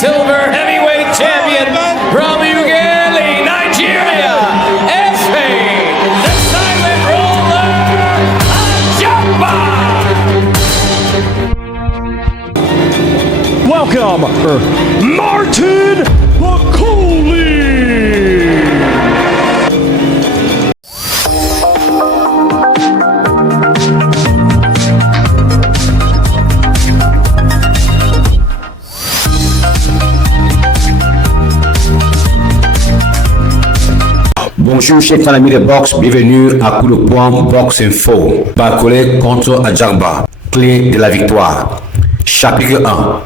silver heavyweight champion from Ugali, Nigeria, Efe, the silent roller, Ajagba. Welcome, Martin Bakole. Bonjour chers amis de boxe, bienvenue à Coup de Poing Box Info. Bakole contre Ajagba, clé de la victoire. Chapitre 1.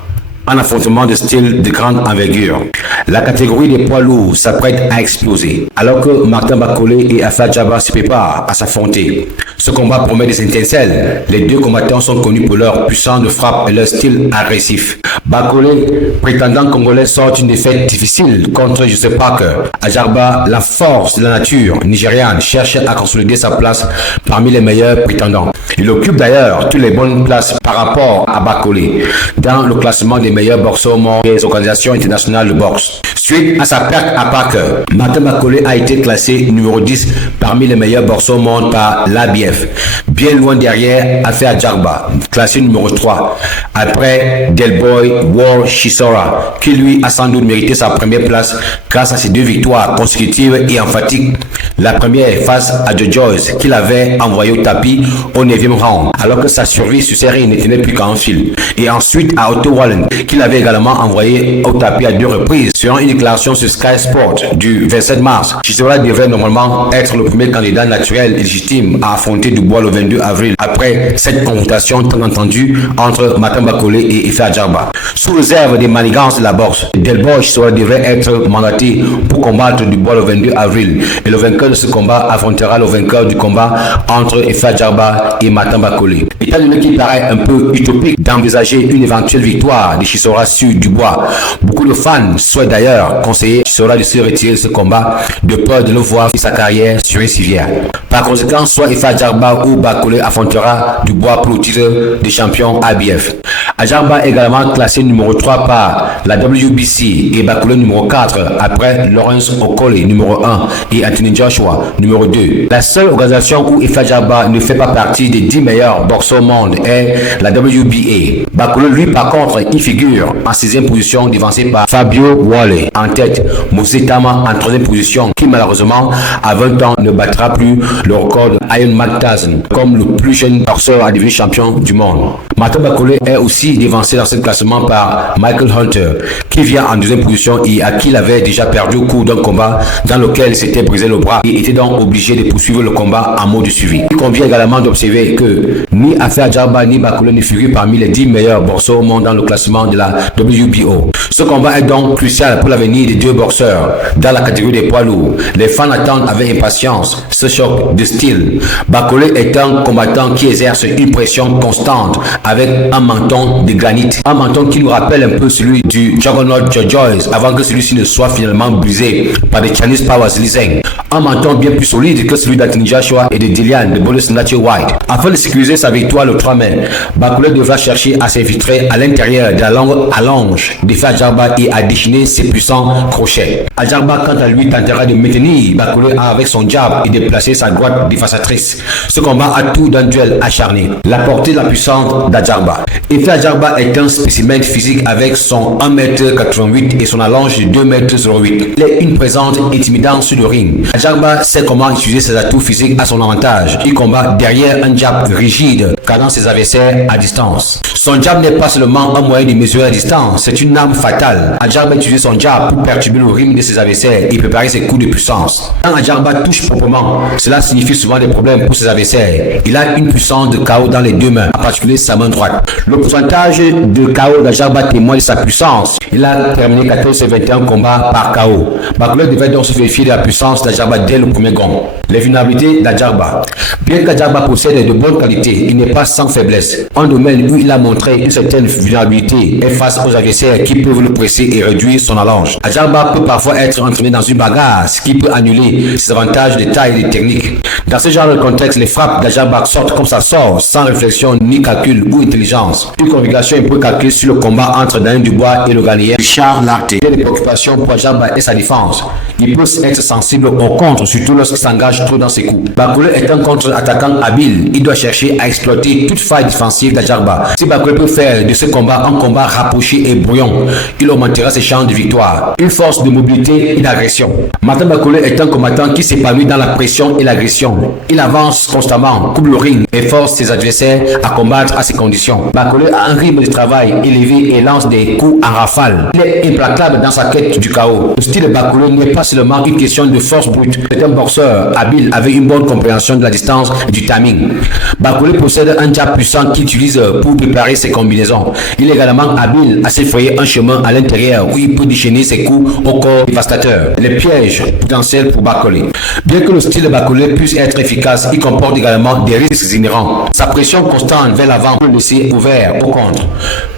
Un affrontement de style de grande envergure. La catégorie des poids lourds s'apprête à exploser, alors que Martin Bakole et Efe Ajagba se préparent à s'affronter. Ce combat promet des étincelles. Les deux combattants sont connus pour leur puissance de frappe et leur style agressif. Bakole, prétendant congolais, sort une défaite difficile contre Joseph Parker. Ajagba, la force de la nature nigériane, cherche à consolider sa place parmi les meilleurs prétendants. Il occupe d'ailleurs toutes les bonnes places par rapport à Bakole dans le classement des meilleurs boxeurs au monde des organisations internationales de boxe. Suite à sa perte à Parker, Martin Bakole a été classé numéro 10 parmi les meilleurs boxeurs au monde par l'ABF. Bien loin derrière Efe Ajagba, classé numéro 3, après Delboy War Chisora, qui lui a sans doute mérité sa première place grâce à ses deux victoires consécutives et emphatiques. La première face à Joe Joyce, qu'il avait envoyé au tapis au 9e round, alors que sa survie sur ses rings ne tenait plus qu'à un fil. Et ensuite à Otto Wallen, qu'il avait également envoyé au tapis à 2 reprises. Selon une déclaration sur Sky Sport du 27 mars, Chisora devrait normalement être le premier candidat naturel et légitime à affronter Dubois le 22 avril, après cette confrontation tant entendue entre Martin Bakole et Efe Ajagba. Sous réserve des manigances de la boxe, Delboy Chisora devrait être mandaté pour combattre Dubois le 22 avril, et le vainqueur de ce combat affrontera le vainqueur du combat entre Efe Ajagba et Martin Bakole. Étant donné qu'il paraît un peu utopique d'envisager une éventuelle victoire de Chisora sur Dubois, beaucoup de fans souhaitent d'ailleurs conseiller Chisora de se retirer de ce combat de peur de le voir sa carrière sur une civière. Par conséquent, soit Efe Ajagba ou Bakole affrontera Dubois pour le titre de champion ABF. Ajagba est également classé numéro 3 par la WBC et Bakole numéro 4 après Lawrence Okole numéro 1 et Anthony Joshua numéro 2. La seule organisation où Efe Ajagba ne fait pas partie des 10 meilleurs boxeurs au monde est la WBA. Bakole lui par contre y figure en 6e position devancé par Fabio Wale en tête, Moses Tama en 3e position qui malheureusement à 20 ans ne battra plus le record de Ian McTazen comme le plus jeune boxeur à devenir champion du monde. Martin Bakole est aussi devancé dans ce classement par Michael Hunter qui vient en 2e position et à qui il avait déjà perdu au cours d'un combat dans lequel il s'était brisé le bras et était donc obligé de poursuivre le combat en mode suivi. Il convient également d'observer que ni Efe Ajagba ni Bakole ne figurent parmi les 10 meilleurs boxeurs au monde dans le classement de la WBO. Ce combat est donc crucial pour l'avenir des deux boxeurs dans la catégorie des poids lourds. Les fans attendent avec impatience ce choc de style. Bakole est un combattant qui exerce une pression constante avec un menton de granit. Un menton qui nous rappelle un peu celui du Juggernaut Joe Joyce avant que celui-ci ne soit finalement brisé par des Chinese Powers Liseng. Un menton bien plus solide que celui d'Anthony Joshua et de Dillian de Bonus Nature White. Afin de sécuriser sa victoire le 3 mai, Bakole devra chercher à s'infiltrer à l'intérieur de la longue allonge d'Efe Ajagba et à déchaîner ses puissants crochets. Ajagba quant à lui tentera de maintenir Bakole avec son jab et de placer sa droite dévastatrice. Ce combat a tout d'un duel acharné. La portée de la puissance d'Ajagba. Efe Ajagba est un spécimen physique avec son 1m88 et son allonge de 2m08. Il est une présence intimidante sur le ring. Ajagba sait comment utiliser ses atouts physiques à son avantage. Il combat derrière un jab rigide, cadant ses adversaires à distance. Son jab n'est pas seulement un moyen de mesurer la distance, c'est une arme fatale. Ajagba utilise son jab pour perturber le rythme de ses adversaires et préparer ses coups de puissance. Quand Ajagba touche proprement, cela signifie souvent des problèmes pour ses adversaires. Il a une puissance de KO dans les deux mains, en particulier sa main droite. Le pourcentage de KO d'Ajagba témoigne de sa puissance. Il a terminé 14 et 21 combats par KO. Bakole devait donc se vérifier de la puissance d'Ajagba dès le premier gong. Les vulnérabilités d'Ajagba. Bien qu'Ajagba possède de bonnes qualités, il n'est pas sans faiblesse. Un domaine où il a montré une certaine vulnérabilité est face aux adversaires qui peuvent le presser et réduire son allonge. Ajagba peut parfois être entraîné dans une bagarre, ce qui peut annuler ses avantages de taille et de technique. Dans ce genre de contexte, les frappes d'Ajagba sortent comme ça sort, sans réflexion ni calcul ou intelligence. Une configuration est peu calculée sur le combat entre Daniel Dubois et le Ghanéen Richard Larté. Il y a des préoccupations pour Ajagba et sa défense. Il peut être sensible au contre, surtout lorsqu'il s'engage trop dans ses coups. Bakole est un contre-attaquant habile. Il doit chercher à exploiter toute faille défensive d'Ajagba. Si Bakole peut faire de ce combat un combat rapproché et brouillon, il augmentera ses chances de victoire. Une force de mobilité et d'agression. Martin Bakole est un combattant qui s'épanouit dans la pression et l'agression. Il avance constamment, coupe le ring et force ses adversaires à combattre à ses conditions. Bakole a un rythme de travail élevé et lance des coups en rafale. Il est implacable dans sa quête du chaos. Le style de Bakole n'est pas seulement une question de force brute. C'est un boxeur habile avec une bonne compréhension de la distance et du timing. Bakole possède un jab puissant qu'il utilise pour préparer ses combinaisons. Il est également habile à s'effrayer un chemin à l'intérieur où il peut déchaîner ses coups au corps dévastateur. Les pièges potentiels pour Bakole. Bien que le style de Bakole puisse être efficace, il comporte également des risques inhérents. Sa pression constante vers l'avant peut laisser ouvert au contre.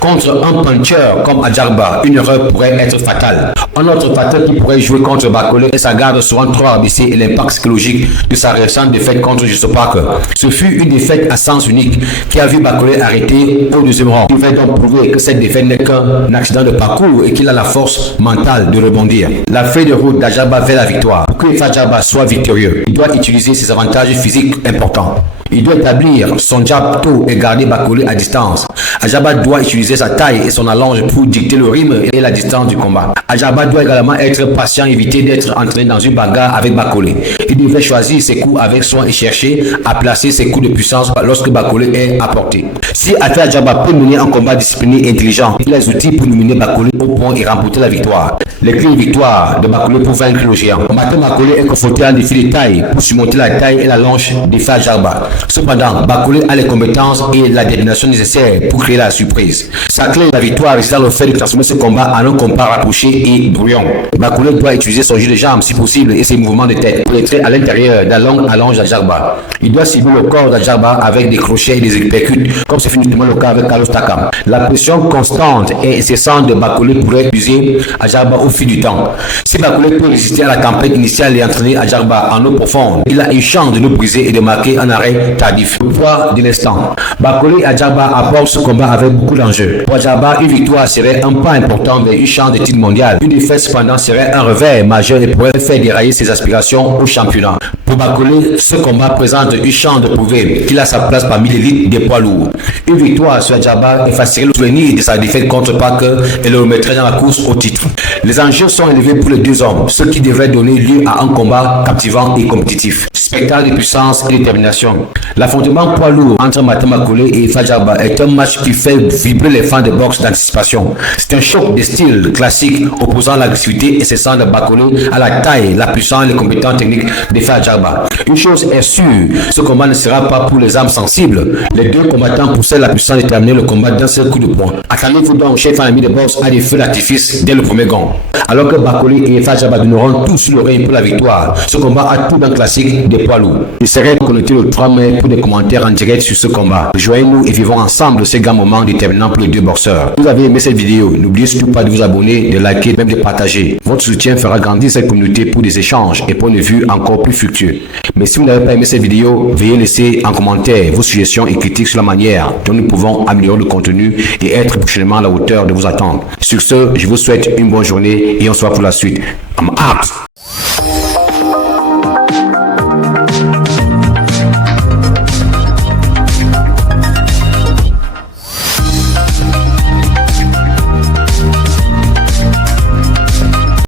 Contre un puncher comme Ajagba, une erreur pourrait être fatale. Un autre facteur qui pourrait jouer contre Bakole est sa garde souvent trop abaissée et l'impact psychologique de sa récente défaite contre Joseph Parker. Ce fut une défaite à sens unique qui a vu Bakole arrêter au deuxième round. Il va donc prouver que cette défaite n'est qu'un accident de parcours et qu'il a la force mentale de rebondir. La feuille de route d'Ajagba vers la victoire. Pour que Ajagba soit victorieux, il doit utiliser ses avantages physiques importants. Il doit établir son jab tôt et garder Bakole à distance. Ajagba doit utiliser sa taille et son allonge pour dicter le rythme et la distance du combat. Ajagba doit également être patient et éviter d'être entraîné dans une bagarre avec Bakole. Il devrait choisir ses coups avec soin et chercher à placer ses coups de puissance lorsque Bakole est à portée. Si Ajagba peut mener un combat discipliné et intelligent, il a les outils pour nominer Bakole au point et remporter la victoire. Les clés de victoire de Bakole pour vaincre le géant. Martin Bakole est confronté à un défi de taille pour surmonter la taille et la longe des Ajagba. Cependant, Bakole a les compétences et la détermination nécessaires pour créer la surprise. Sa clé de la victoire réside dans le fait de transformer ce combat en un combat rapproché et brouillon. Bakole doit utiliser son jeu de jambes si possible et ses mouvements de tête pour entrer à l'intérieur de la longue allonge d'Ajagba. Il doit cibler le corps d'Ajagba avec des crochets et des uppercuts, comme c'est justement le cas avec Carlos Takam. La pression constante et incessante de Bakole pourrait épuiser Ajagba au fil du temps. Si Bakole peut résister à la tempête initiale et entraîner Ajagba en eau profonde, il a une chance de le briser et de marquer un arrêt tardif. Le poids de l'instant. Bakole et Ajagba apportent ce combat avec beaucoup d'enjeux. Pour Ajagba, une victoire serait un pas important vers une chance de titre mondial. Une défaite cependant serait un revers majeur et pourrait faire dérailler ses aspirations au championnat. Pour Bakole, ce combat présente une chance de prouver qu'il a sa place parmi l'élite des poids lourds. Une victoire sur Ajagba effacerait le souvenir de sa défaite contre Parker et le remettrait dans la course au titre. Les enjeux sont élevés pour les deux hommes, ce qui devrait donner lieu à un combat captivant et compétitif. Spectacle de puissance et détermination. L'affrontement poids lourd entre Martin Bakole et Ajagba est un match qui fait vibrer les fans de boxe d'anticipation. C'est un choc de style classique opposant l'agressivité incessante de Bakole à la taille, la puissance et les compétences techniques de Ajagba. Une chose est sûre, ce combat ne sera pas pour les âmes sensibles. Les deux combattants possèdent la puissance de terminer le combat d'un seul coup de poing. Attendez-vous donc, chers fans amis de boxe, à des feux d'artifice dès le premier gong. Alors que Bakole et Ajagba donneront tout sur le ring pour la victoire. Ce combat a tout d'un classique des poids lourds. Je serai connecté le 3 mai pour des commentaires en direct sur ce combat. Rejoignez-nous et vivons ensemble ces grands moments déterminants pour les deux boxeurs. Si vous avez aimé cette vidéo, n'oubliez surtout pas de vous abonner, de liker, même de partager. Votre soutien fera grandir cette communauté pour des échanges et points de vue encore plus fructueux. Mais si vous n'avez pas aimé cette vidéo, veuillez laisser en commentaire vos suggestions et critiques sur la manière dont nous pouvons améliorer le contenu et être prochainement à la hauteur de vos attentes. Sur ce, je vous souhaite une bonne journée et on se voit pour la suite. I'm out!